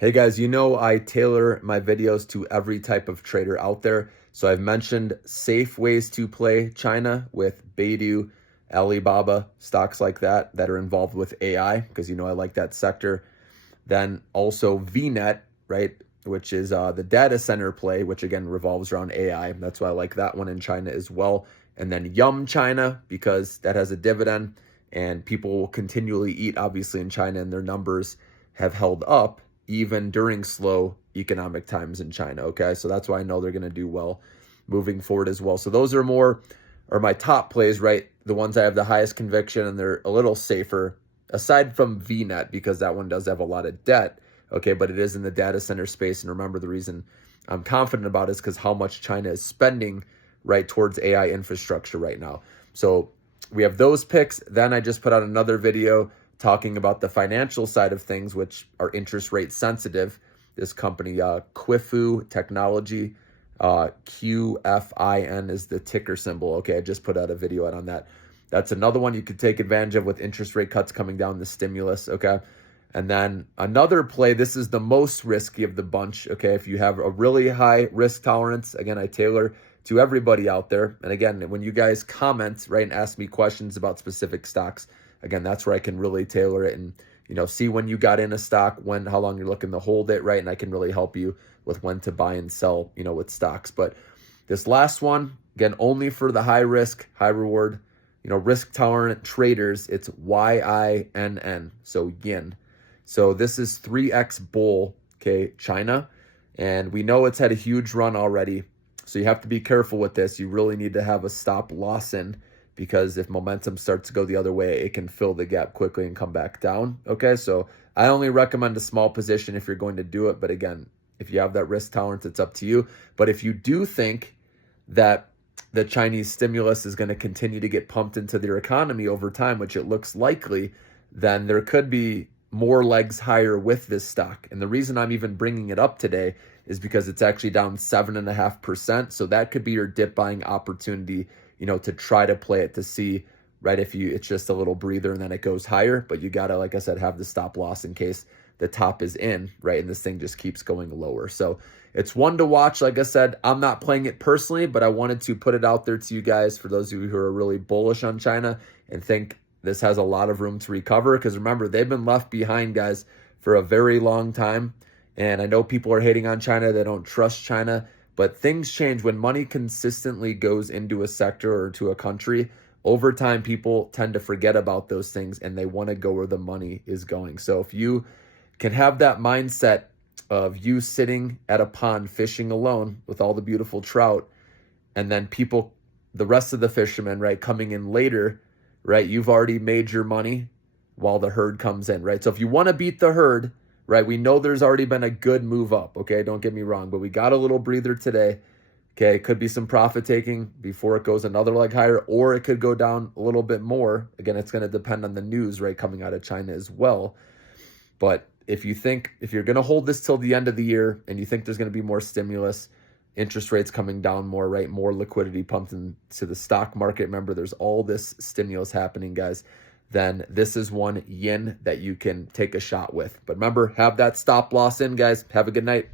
Hey guys, I tailor my videos to every type of trader out there. So I've mentioned safe ways to play China with Baidu, Alibaba, stocks like that are involved with AI because I like that sector. Then also VNet, right, which is the data center play, which again revolves around AI. That's why I like that one in China as well. And then Yum China because that has a dividend and people will continually eat obviously in China and their numbers have held up even during slow economic times in China. Okay, so that's why I know they're going to do well moving forward as well. So those are my top plays, right? The ones I have the highest conviction and they're a little safer aside from VNet because that one does have a lot of debt. Okay, but it is in the data center space. And remember, the reason I'm confident about it is because how much China is spending right towards AI infrastructure right now. So we have those picks. Then I just put out another video talking about the financial side of things, which are interest rate sensitive. This company, Qifu Technology, QFIN is the ticker symbol. Okay, I just put out a video out on that. That's another one you could take advantage of with interest rate cuts coming down, the stimulus. Okay. And then another play, this is the most risky of the bunch. Okay. If you have a really high risk tolerance, again, I tailor to everybody out there. And again, when you guys comment, right, and ask me questions about specific stocks, again, that's where I can really tailor it and, see when you got in a stock, how long you're looking to hold it, right? And I can really help you with when to buy and sell, with stocks. But this last one, again, only for the high risk, high reward, risk tolerant traders, it's YINN. So yin. So this is 3x bull, okay, China. And we know it's had a huge run already. So you have to be careful with this. You really need to have a stop loss in because if momentum starts to go the other way, it can fill the gap quickly and come back down. Okay, so I only recommend a small position if you're going to do it. But again, if you have that risk tolerance, it's up to you. But if you do think that the Chinese stimulus is going to continue to get pumped into their economy over time, which it looks likely, then there could be more legs higher with this stock. And the reason I'm even bringing it up today is because it's actually down 7.5%. So that could be your dip buying opportunity, to try to play it to see, right, if it's just a little breather and then it goes higher. But you got to, like I said, have the stop loss in case the top is in, right? And this thing just keeps going lower. So it's one to watch. Like I said, I'm not playing it personally, but I wanted to put it out there to you guys for those of you who are really bullish on China and think this has a lot of room to recover. Because remember, they've been left behind, guys, for a very long time. And I know people are hating on China. They don't trust China. But things change when money consistently goes into a sector or to a country. Over time, people tend to forget about those things and they want to go where the money is going. So if you can have that mindset of you sitting at a pond fishing alone with all the beautiful trout, and then people, the rest of the fishermen, right, coming in later, right, you've already made your money while the herd comes in, right? So if you want to beat the herd, right, we know there's already been a good move up, okay? Don't get me wrong, but we got a little breather today, okay? It could be some profit taking before it goes another leg higher, or it could go down a little bit more. Again, it's going to depend on the news, right, coming out of China as well. But if you're going to hold this till the end of the year and you think there's going to be more stimulus, interest rates coming down more, right, more liquidity pumped into the stock market, remember there's all this stimulus happening, guys, then this is one yin that you can take a shot with. But remember, have that stop loss in, guys. Have a good night.